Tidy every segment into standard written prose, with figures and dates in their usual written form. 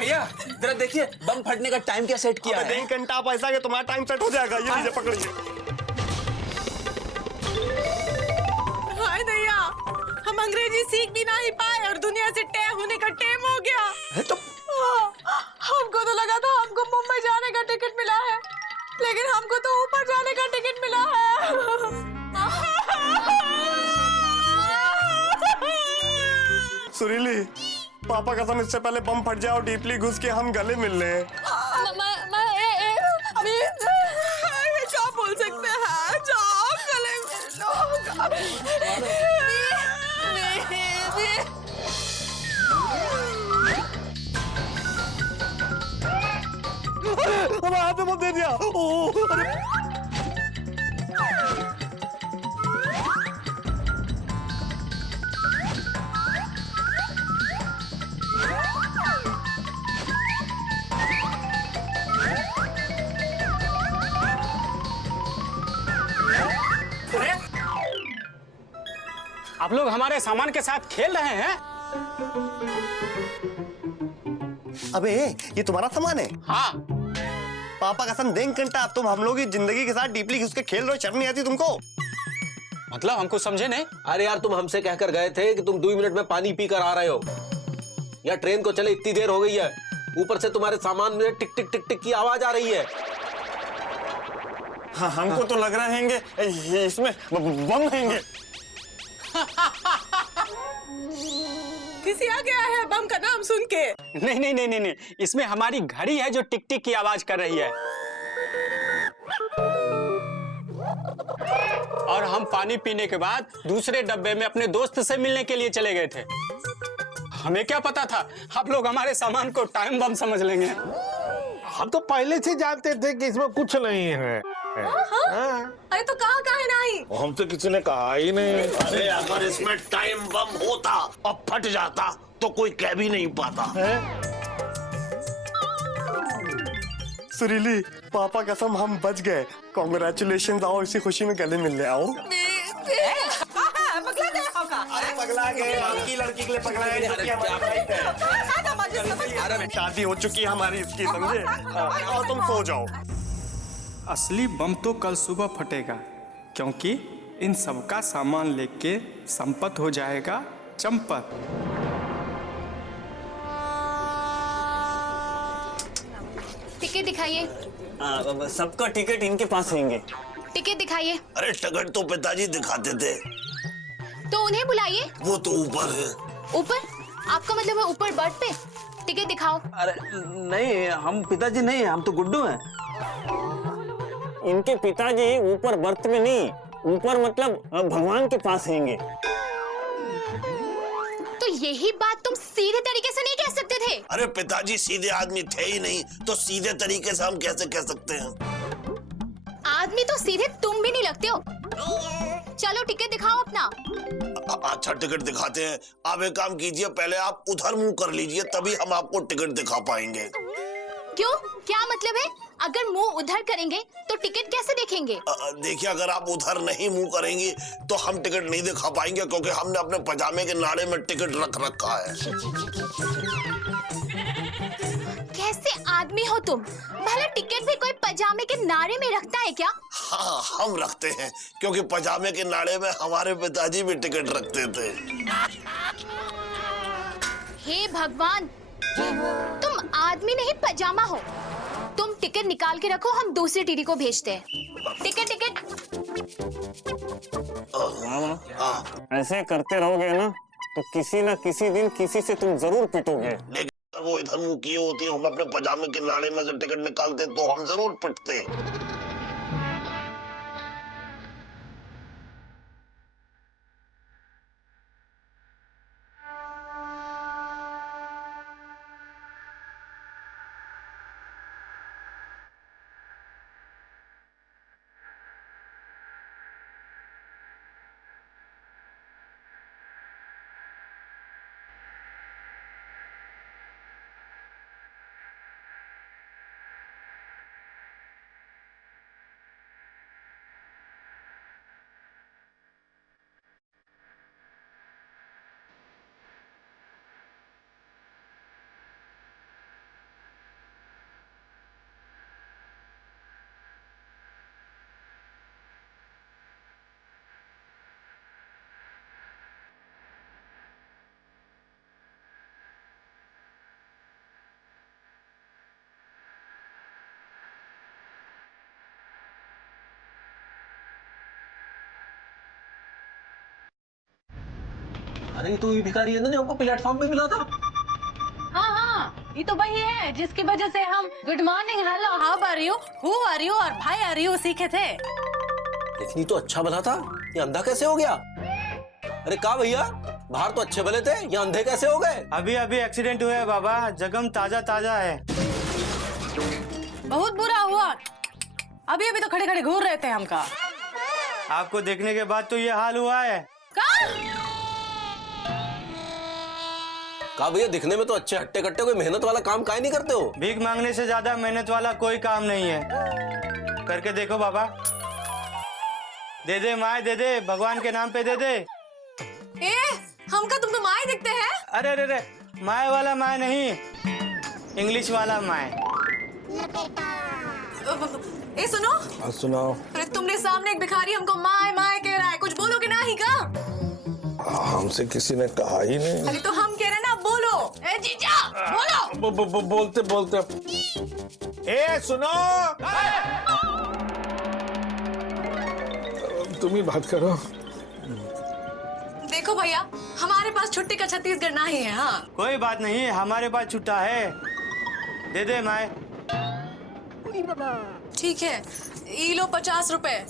भैया जरा देखिए बम फटने का टाइम क्या सेट किया है। 1 घंटा आप ऐसा कि तुम्हारा टाइम सेट हो जाएगा। ये लीजिए पकड़िए। हाय दैया, हम अंग्रेजी सीख भी नहीं पाए और दुनिया से तय होने का टाइम हो गया है तो हमको तो लगा था हमको मुंबई जाने का टिकट मिला है, लेकिन हमको तो ऊपर जाने का टिकट मिला है। सुरीली, पापा कसम इससे पहले बम फट जाए और डीपली घुस के हम गले मिल ले। क्या बोल सकते हैं, जाओ गले मिलो। हाथ में दे दिया। अरे आप लोग हमारे सामान के साथ खेल रहे हैं। अबे ये तुम्हारा सामान है? हाँ। पापा कसम 1 घंटा तुम हम लोग की जिंदगी के साथ डीपली घुस के खेल रहे हो, शर्म नहीं आती तुमको? मतलब हमको समझे नहीं। अरे यार तुम हमसे कहकर गए थे कि तुम 2 मिनट में पानी पी कर आ रहे हो। यार ट्रेन को चले इतनी देर हो गई है, ऊपर से तुम्हारे सामान में टिक टिक टिक टिक की आवाज आ रही है। हाँ, हमको तो लग रहा है इसमें बम हैंगे। किसी आ गया है बम का नाम सुन के। नहीं नहीं नहीं नहीं नहीं, इसमें हमारी घड़ी है जो टिक टिक की आवाज कर रही है। और हम पानी पीने के बाद दूसरे डब्बे में अपने दोस्त से मिलने के लिए चले गए थे। हमें क्या पता था आप लोग हमारे सामान को टाइम बम समझ लेंगे। हम तो पहले से जानते थे कि इसमें कुछ नहीं है। अरे तो कहाँ है नहीं? हम तो किसी ने कहा ही नहीं। अरे अगर इसमें टाइम बम होता और फट जाता तो कोई कह भी नहीं पाता। सुरीली, पापा कसम हम बच गए। कांग्रेचुलेशन। आओ इसी खुशी में गले मिल ले। आओ। पगला गए, आपकी लड़की के लिए पगला है। शादी हो चुकी है हमारी इसकी, समझे? आओ तुम सो जाओ। असली बम तो कल सुबह फटेगा, क्योंकि इन सबका सामान लेके संपत हो जाएगा चंपत। टिकट दिखाइए। सबका टिकट इनके पास रहेंगे। टिकट दिखाइए। अरे टिकट तो पिताजी दिखाते थे। तो उन्हें बुलाइए। वो तो ऊपर है। ऊपर? आपका मतलब है ऊपर बर्थ पे? टिकट दिखाओ। अरे नहीं, हम पिताजी नहीं, हम तो गुड्डू हैं। इनके पिताजी ऊपर बर्थ में नहीं, ऊपर मतलब भगवान के पास रहेंगे। तो यही बात तुम सीधे तरीके से नहीं कह सकते थे। अरे पिताजी सीधे आदमी थे ही नहीं, तो सीधे तरीके से हम कैसे कह सकते हैं? आदमी तो सीधे तुम भी नहीं लगते हो। चलो टिकट दिखाओ अपना। अच्छा टिकट दिखाते हैं। आप एक काम कीजिए, पहले आप उधर मुंह कर लीजिए, तभी हम आपको टिकट दिखा पाएंगे। क्यों? क्या मतलब है? अगर मुंह उधर करेंगे तो टिकट कैसे देखेंगे? देखिए, अगर आप उधर नहीं मुंह करेंगी तो हम टिकट नहीं दिखा पाएंगे, क्योंकि हमने अपने पजामे के नाड़े में टिकट रख रखा है। कैसे आदमी हो तुम? भला टिकट भी कोई पजामे के नाड़े में रखता है क्या? हाँ, हम रखते हैं, क्योंकि पजामे के नाड़े में हमारे पिताजी भी टिकट रखते थे। हे भगवान, तुम आदमी नहीं पजामा हो। तुम टिकट निकाल के रखो, हम दूसरी टीटी को भेजते हैं। टिकट। ऐसे करते रहोगे ना तो किसी ना किसी दिन किसी से तुम जरूर पिटोगे। लेकिन वो इधर मुंह किए होती, हम अपने पजामे के नाड़े में से टिकट निकालते तो हम जरूर पिटते। अरे तो ये भिखारी है ना जो हमको प्लेटफॉर्म पे मिला था। हाँ, ये तो वही है जिसकी वजह से हम good morning, hello, how are you, who are you और भाई आर यू सीखे थे। लेकिन ये तो अच्छा भला था, ये अंधा कैसे हो गया? अरे कहा भैया, बाहर तो अच्छे भले थे, ये अंधे कैसे हो गए? अभी अभी एक्सीडेंट हुआ है बाबा, जख्म ताजा ताजा है। बहुत बुरा हुआ, अभी अभी तो खड़े खड़े घूर रहे थे हमका। आपको देखने के बाद तो ये हाल हुआ है। कहा भैया, दिखने में तो अच्छे हट्टे कट्टे, कोई मेहनत वाला काम काहे नहीं करते हो? भीख मांगने से ज्यादा मेहनत वाला कोई काम नहीं है। करके देखो बाबा, दे दे माए, दे दे, भगवान के नाम पे दे दे। ए, हमका तुम तो माए दिखते हैं। अरे अरे अरे, माए वाला माए नहीं, इंग्लिश वाला माए। ए सुनो, सुनाओ। अरे तुमने सामने एक भिखारी हमको माए माए कह रहा है, कुछ बोलोगे नहीं का? हमसे किसी ने कहा ही नहीं। अरे तो हम कह रहे हैं ना, बोलो। ए जीजा, बोलो। बोलते बोलते। ए सुनो, तुम ही बात करो। देखो भैया, हमारे पास छुट्टी का छत्तीसगढ़ नहीं है। हाँ, कोई बात नहीं, हमारे पास छुट्टा है, दे दे माए। ठीक है, ये लो 50 रुपए,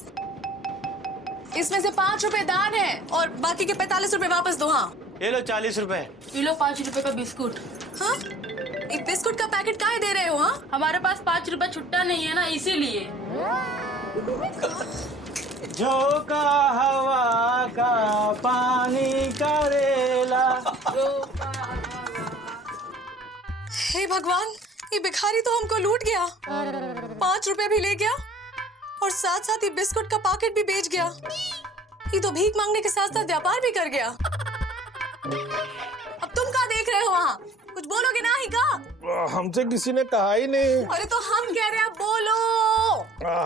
इसमें से 5 रुपए दान है और बाकी के 45 रुपए वापस दो। हाँ, ये लो 40 रुपए। ये लो 5 रुपए का बिस्कुट। हाँ, एक बिस्कुट का पैकेट काहे दे रहे हो? हाँ, हमारे पास 5 रुपए छुट्टा नहीं है ना, इसीलिए। झोंका हवा का पानी करेला। हे भगवान, ये भिखारी तो हमको लूट गया, 5 रुपए भी ले गया और साथ साथ ये बिस्कुट का पैकेट भी बेच गया। ये तो भीख मांगने के साथ साथ व्यापार भी कर गया। अब तुम क्या देख रहे हो वहाँ? कुछ बोलोगे ना ही का? हमसे किसी ने कहा ही नहीं। अरे तो हम कह रहे हैं, बोलो।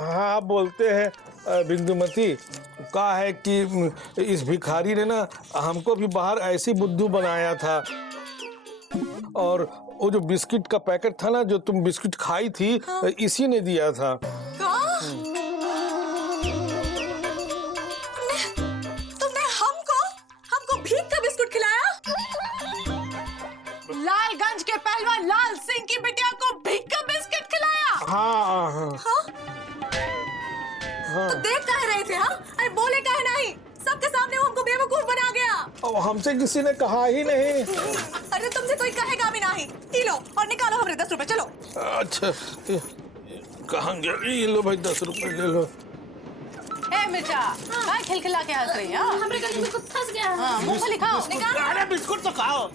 हाँ बोलते हैं। बिंदुमती, कहा है कि इस भिखारी ने ना हमको भी बाहर ऐसी बुद्धू बनाया था, और वो जो बिस्किट का पैकेट था ना, जो तुम बिस्किट खाई थी, हाँ? इसी ने दिया था। तुमने हमको भीख का बिस्कुट खिलाया? लालगंज के पहलवान लाल सिंह की बिटिया को भीख का बिस्किट खिलाया? हाँ हाँ हाँ? तो देख कह रहे थे? हाँ, अरे बोले कहे नहीं, सबके सामने वो हमको बेवकूफ बना गया। और हमसे किसी ने कहा ही नहीं। अरे तुमसे कोई कहेगा भी नहीं। ये लो और निकालो हमारे 10 रुपए, चलो। अच्छा, कहाँ गया? ये लो भाई 10 रुपए ले लो। ए मिर्चा, काय खिलखिला के हंस रही है? हमरे गले में कुछ फंस गया है। हाँ, मूंगफली खाओ, निकालो। अरे बिस्कुट तो खाओ।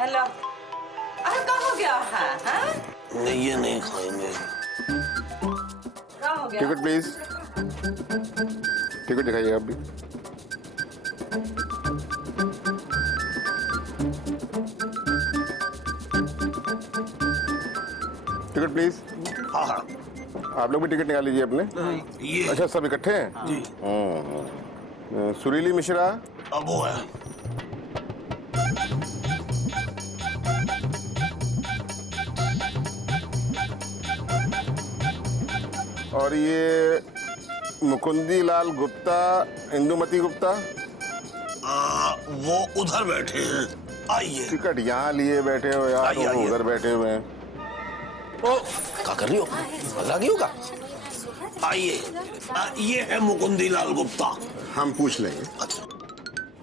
हेलो, अरे क्या हो गया है? हाँ? नहीं, ये नहीं खाएंगे। क्या हो गया? टिकट प्लीज, टिकट दिखाइए आप भी। Ticket please. हाँ हाँ, आप लोग भी टिकट निकाल लीजिए अपने। ये अच्छा, सब इकट्ठे हैं? जी। सुरीली मिश्रा। अब वो है। और ये मुकुंदी लाल गुप्ता, इंदुमती गुप्ता। वो उधर बैठे हैं, आइए। टिकट यहाँ लिए बैठे हो यार, आइए, वो आइए। उधर बैठे हुए हैं। ओ, क्या कर रही हो? मजा क्यों का? आइए, ये है मुकुंदी लाल गुप्ता। हम पूछ लेंगे। अच्छा,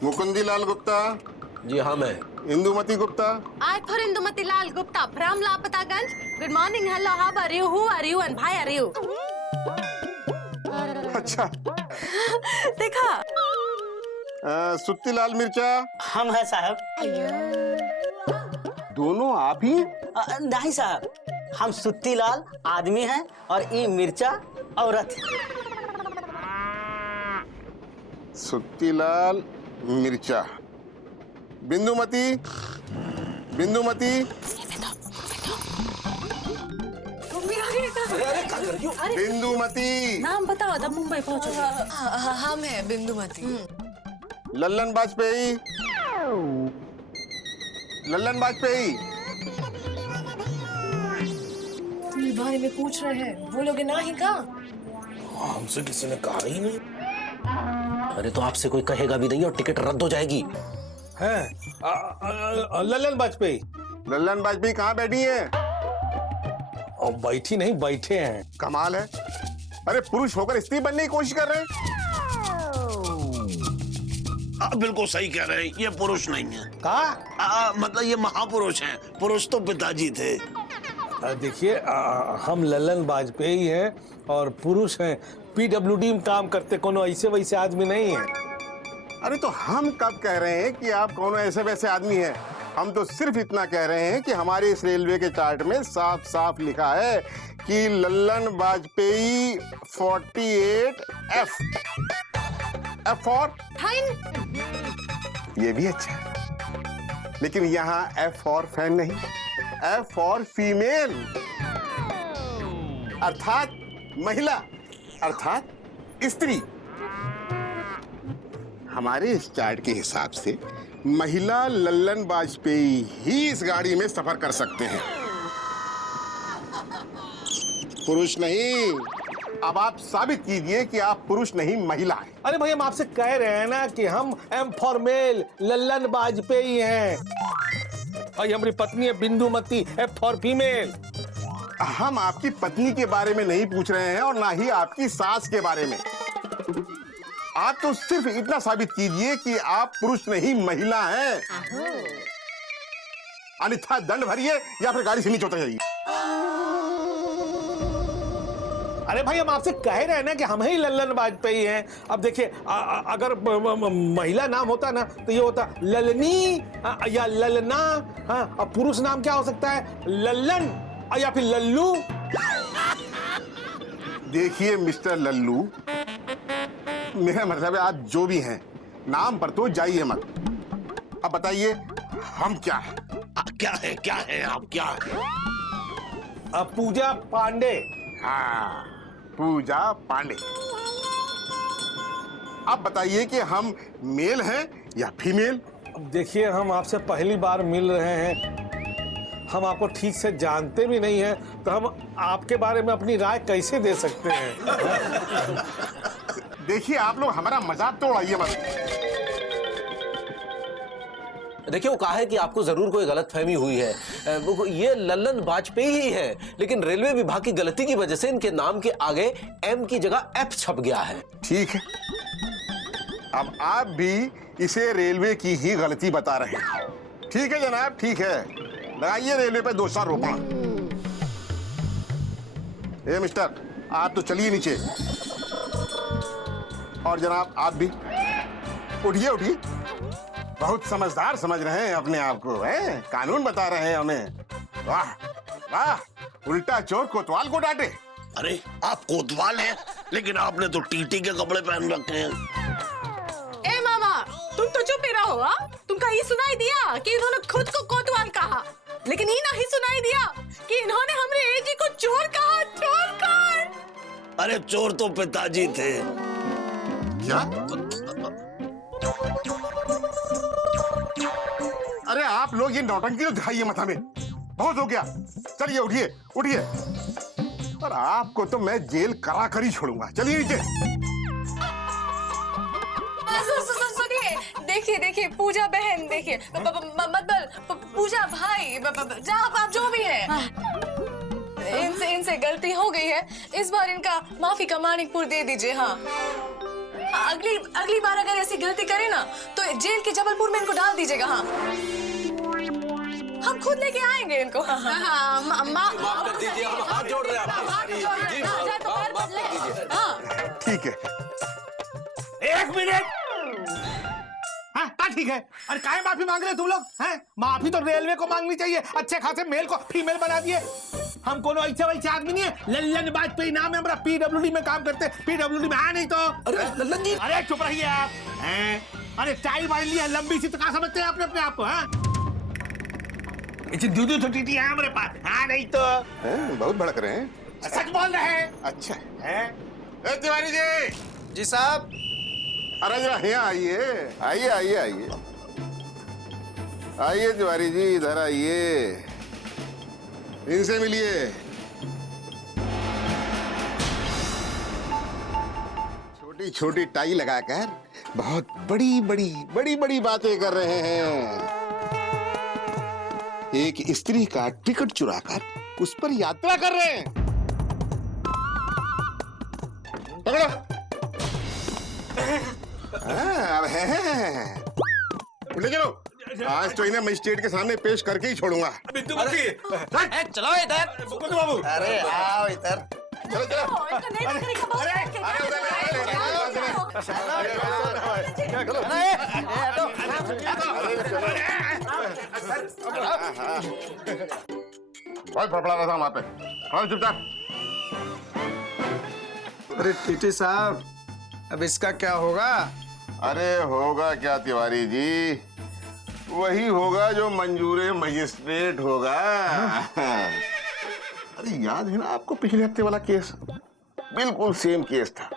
मुकुंदी लाल गुप्ता। जी हाँ, मैं। Indumati Gupta. I for Indumati Lal Gupta from Lapataganj. Good morning, hello, how are you, who are you and why are you? अच्छा। देखा? सुत्तीलाल मिर्चा। हम हैं साहब। दोनों आप ही? नहीं साहब, हम सुत्तीलाल आदमी हैं और ये मिर्चा औरत है। सुत्तीलाल मिर्चा। बिंदुमती, बिंदुमती। बिंदुमती। नाम बताओ तब मुंबई पहुंचोगे। हम हैं बिंदुमती। लल्लन वाजपेयी। लल्लन वाजपेयी। तुम्हारे बारे में पूछ रहे हैं, बोलोगे ना ही का? हमसे किसी ने कहा ही नहीं। अरे तो आपसे कोई कहेगा भी नहीं और टिकट रद्द हो जाएगी। हैं लल्लन वाजपेयी। लल्लन वाजपेयी कहाँ बैठी है? और बैठी नहीं, बैठे हैं। कमाल है, अरे पुरुष होकर स्त्री बनने की कोशिश कर रहे हैं। आप बिल्कुल सही कह रहे हैं, ये पुरुष नहीं है। कहा मतलब ये महापुरुष हैं, पुरुष तो पिताजी थे। देखिए हम लल्लन वाजपेयी हैं और पुरुष हैं, पीडब्ल्यूडी में काम करते, कोनो ऐसे वैसे आदमी नहीं है। अरे तो हम कब कह रहे हैं कि आप कौन ऐसे वैसे आदमी हैं? हम तो सिर्फ इतना कह रहे हैं कि हमारे इस रेलवे के चार्ट में साफ साफ लिखा है कि Lallan Vajpayee 48F। F for ये भी अच्छा है, लेकिन यहाँ F फॉर फैन नहीं, F फॉर फीमेल, अर्थात महिला, अर्थात स्त्री। हमारे इस चार्ट के हिसाब से महिला लल्लन वाजपेयी ही इस गाड़ी में सफर कर सकते हैं, पुरुष नहीं। अब आप साबित कीजिए कि आप पुरुष नहीं महिला हैं। अरे भाई हम आपसे कह रहे हैं ना कि हम M for male Lallan Vajpayee हैं और हमारी पत्नी है बिंदुमती, एफ फॉर फीमेल। हम आपकी पत्नी के बारे में नहीं पूछ रहे हैं और ना ही आपकी सास के बारे में। आप तो सिर्फ इतना साबित कीजिए कि आप पुरुष नहीं महिला हैं, अन्यथा दंड भरिए या फिर गाड़ी से नीचे उतर जाइए। अरे भाई हम आपसे कह रहे हैं ना कि हम ही लल्लन वाजपेयी हैं। अब देखिए अगर महिला नाम होता ना तो ये होता ललनी या ललना। हाँ, अब पुरुष नाम क्या हो सकता है? लल्लन या फिर लल्लू। देखिए मिस्टर लल्लू, मेरा मतलब है आप जो भी हैं नाम पर तो जाइए मत। अब बताइए हम क्या है? क्या है आप क्या है? पूजा पांडे। हाँ, पूजा पांडे। अब बताइए कि हम मेल हैं या फीमेल? अब देखिए हम आपसे पहली बार मिल रहे हैं, हम आपको ठीक से जानते भी नहीं हैं, तो हम आपके बारे में अपनी राय कैसे दे सकते हैं? देखिए आप लोग हमारा मजाक तो उड़ाइए मत। देखिए वो कहा है कि आपको जरूर कोई गलतफहमी हुई है। ये लल्लन वाजपेयी ही है, लेकिन रेलवे विभाग की गलती की वजह से इनके नाम के आगे एम की जगह एफ छप गया है। ठीक है, अब आप भी इसे रेलवे की ही गलती बता रहे हैं। ठीक है जनाब, ठीक है, लगाइए रेलवे पे दोषारोपण। ए मिस्टर, आप तो चलिए नीचे। और जनाब आप भी उठिए उठिए। बहुत समझदार समझ रहे हैं अपने आप को, हैं? कानून बता रहे हैं हमें। वाह वाह, उल्टा चोर कोतवाल को डांटे। अरे आप कोतवाल हैं, लेकिन आपने तो टीटी के कपड़े पहन रखे हैं। ए मामा, तुम तो चुप ही रहो। तुमका ये सुनाई दिया कि इन्होंने खुद को कोतवाल कहा, लेकिन ये नहीं सुनाई दिया कि इन्होंने हमरे एजी को चोर कहा। चोर कहा। अरे चोर तो पिताजी थे। क्या? अरे आप लोग ये नौटंकी तो दिखाइए मत हमें, बहुत हो गया। चलिए उठिए उठिए, और आपको तो मैं जेल करा कर ही छोड़ूंगा। चलिए नीचे। सुनिए, देखिए देखिए पूजा बहन, देखिए मतलब पूजा भाई, आप जो भी है, इनसे गलती हो गई है। इस बार इनका माफी का मानिकपुर दे दीजिए। हाँ, अगली बार अगर ऐसी गलती करे ना तो जेल के जबलपुर में इनको डाल दीजिएगा। हाँ, हम खुद लेके आएंगे इनको। माफ कर दीजिए, हम हाथ जोड़ रहे हैं आपसे। ठीक है। एक मिनट। हाँ, ठीक है। अरे काहे माफी मांग रहे तुम लोग? हैं? माफी तो रेलवे को मांगनी चाहिए। अच्छे खासे मेल को फीमेल बना दिए। हम कोनो ऐसे वैसे आदमी नहीं है। लल्लन वाजपेयी नाम है हमारा, पीडब्ल्यूडी में काम करते। पीडब्ल्यूडी में नहीं तो। अरे लल्लन जी, अरे चुप रहिए आप। हैं? अरे टाई बांध लिया लंबी सी, तो कहाँ समझते हैं आपने अपने आप को? हाँ, दूध तो टीटी है हमारे पास। हाँ नहीं तो। बहुत भड़क रहे हैं। सच बोल रहे हैं। अच्छा हैं? ए तिवारी जी। जी साहब। अरे जरा यहाँ आइए आइए आइए आइए आइए तिवारी जी, इधर आइए, इनसे मिलिए। छोटी छोटी टाई लगाकर बहुत बड़ी बड़ी बड़ी बड़ी बातें कर रहे हैं। एक स्त्री का टिकट चुराकर उस पर यात्रा कर रहे हैं। पकड़ो। अब है ले चलो, आज तो इन्हें मजिस्ट्रेट के सामने पेश करके ही छोड़ूंगा। चलो इधर बाबू। अरे आओ इधर। चलो चलो। बहुत फड़फड़ा रहा था वहां पे। और चुपचाप। अरे टीटी साहब, अब इसका क्या होगा? अरे होगा क्या तिवारी जी, वही होगा जो मंजूर मजिस्ट्रेट होगा। अरे याद है ना आपको पिछले हफ्ते वाला केस? बिल्कुल सेम केस था,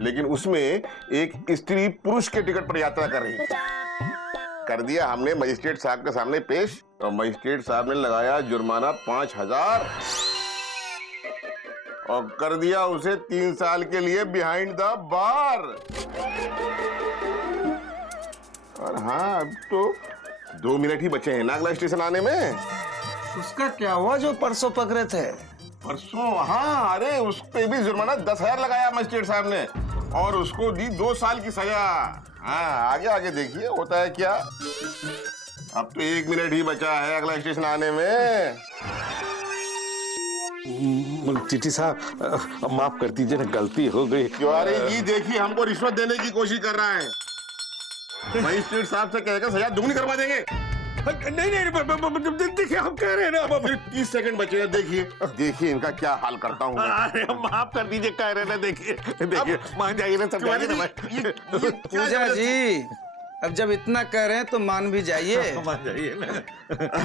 लेकिन उसमें एक स्त्री पुरुष के टिकट पर यात्रा कर रही थी। कर दिया हमने मजिस्ट्रेट साहब के सामने पेश, और मजिस्ट्रेट साहब ने लगाया जुर्माना 5,000 और कर दिया उसे 3 साल के लिए बिहाइंड द बार। और हाँ, अब तो 2 मिनट ही बचे हैं नागला स्टेशन आने में। उसका क्या हुआ जो परसों पकड़े थे? परसों? हाँ, अरे उस पे भी जुर्माना 10,000 लगाया मजिस्ट्रेट साहब ने, और उसको दी 2 साल की सजा। हाँ, आगे आगे देखिए होता है क्या। अब तो 1 मिनट ही बचा है अगला स्टेशन आने में। टीटी साहब माफ कर दीजिए ना, गलती हो गई। तिवारी जी देखिए, हमको रिश्वत देने की कोशिश कर रहा है। मजिस्ट्रेट साहब से कहकर सजा दुगनी करवा देंगे। नहीं, देखिए हम कह रहे हैं ना, अब 30 सेकंड बचे हैं, देखिए इनका क्या हाल करता हूँ। अरे माफ कर दीजिए, कह रहे ना, देखिए मान जाइए ना, सब जाइए ना। पूजा जी, अब जब इतना कह रहे हैं तो मान भी जाइए। मान जाइए ना।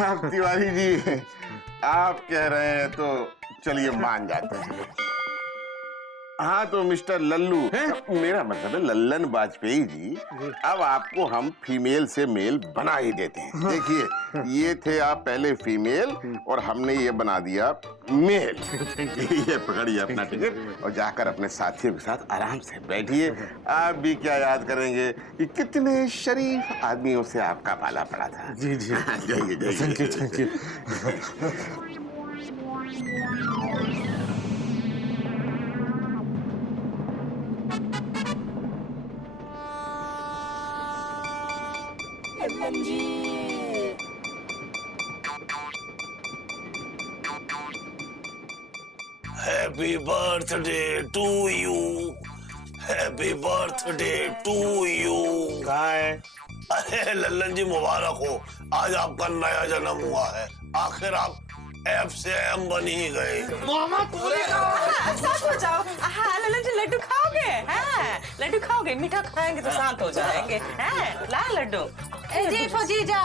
आप तिवारी जी आप कह रहे हैं तो चलिए मान जाते हैं। हाँ तो मिस्टर लल्लू, मेरा मतलब है लल्लन वाजपेयी जी, अब आपको हम फीमेल से मेल बना ही देते हैं। देखिए ये थे आप पहले फीमेल, और हमने ये बना दिया मेल। ये पकड़िए अपना टिकट और जाकर अपने साथियों के साथ आराम से बैठिए। आप भी क्या याद करेंगे कि कितने शरीफ आदमियों से आपका पाला पड़ा था। जी जी, जाइए जाइए। Thank you. Happy birthday to you, happy birthday to you. कहाँ है? अरे लल्लन जी मुबारक हो, आज आपका नया जन्म हुआ है। आखिर आप एफ से एम बन ही गए। शांत हो जाओ। हाँ लल्लन जी, लड्डू खाओगे? हाँ लड्डू खाओगे, मीठा खाएंगे तो शांत हो जाएंगे। हाँ ला लड्डू। जी फौजीजा,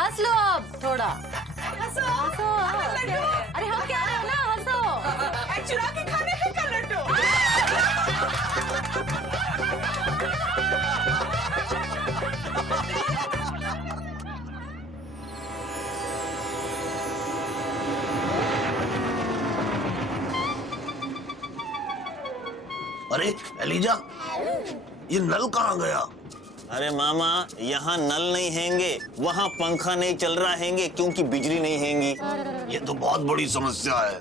हंस लो अब थोड़ा। हंसो हंसो। अरे हम क्या रहे हो ना, हंसो। चुरा के खाने हैं का लड्डू। अरे एलिजा, ये नल कहाँ गया? अरे मामा, यहाँ नल नहीं हैंगे, वहाँ पंखा नहीं चल रहा हैंगे क्योंकि बिजली नहीं हैंगी। ये तो बहुत बड़ी समस्या है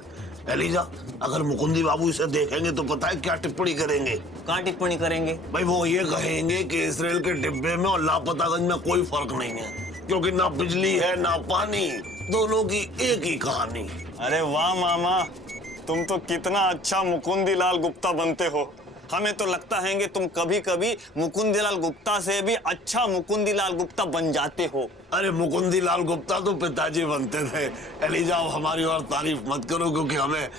एलिजा। अगर मुकुंदी बाबू इसे देखेंगे तो पता है क्या टिप्पणी करेंगे? कहाँ टिप्पणी करेंगे? भाई वो ये कहेंगे कि इसराइल के डिब्बे में और लापतागंज में कोई फर्क नहीं है, क्योंकि ना बिजली है ना पानी, दोनों की एक ही कहानी। अरे वाह मामा, तुम तो कितना अच्छा मुकुंदीलाल गुप्ता बनते हो। हमें तो लगता है कि तुम कभी कभी मुकुंदीलाल गुप्ता से भी अच्छा मुकुंदीलाल गुप्ता बन जाते हो। अरे मुकुंदीलाल गुप्ता तो पिताजी बनते थे। एलिजा हमारी और तारीफ मत करो, क्योंकि हमें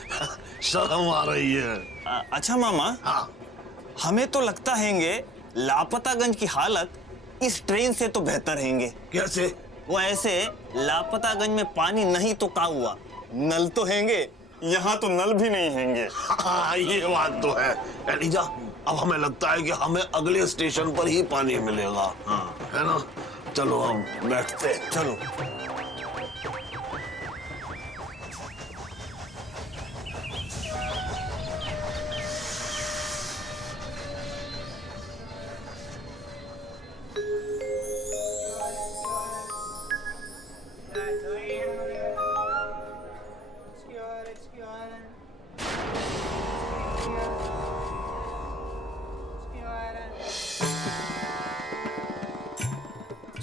शर्म आ रही है। अच्छा मामा, हाँ, हमें तो लगता है लापतागंज की हालत इस ट्रेन से तो बेहतर हैंगे। कैसे? वो ऐसे, लापतागंज में पानी नहीं तो क्या हुआ, नल तो हैंगे, यहाँ तो नल भी नहीं हैंगे। हाँ ये बात तो है एलिजा। अब हमें लगता है कि हमें अगले स्टेशन पर ही पानी मिलेगा। हाँ है ना, चलो हम बैठते हैं। चलो।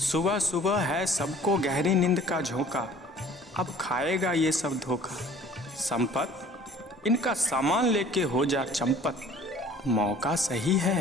सुबह सुबह है सबको गहरी नींद का झोंका, अब खाएगा ये सब धोखा। संपत इनका सामान लेके हो जा चंपत, मौका सही है।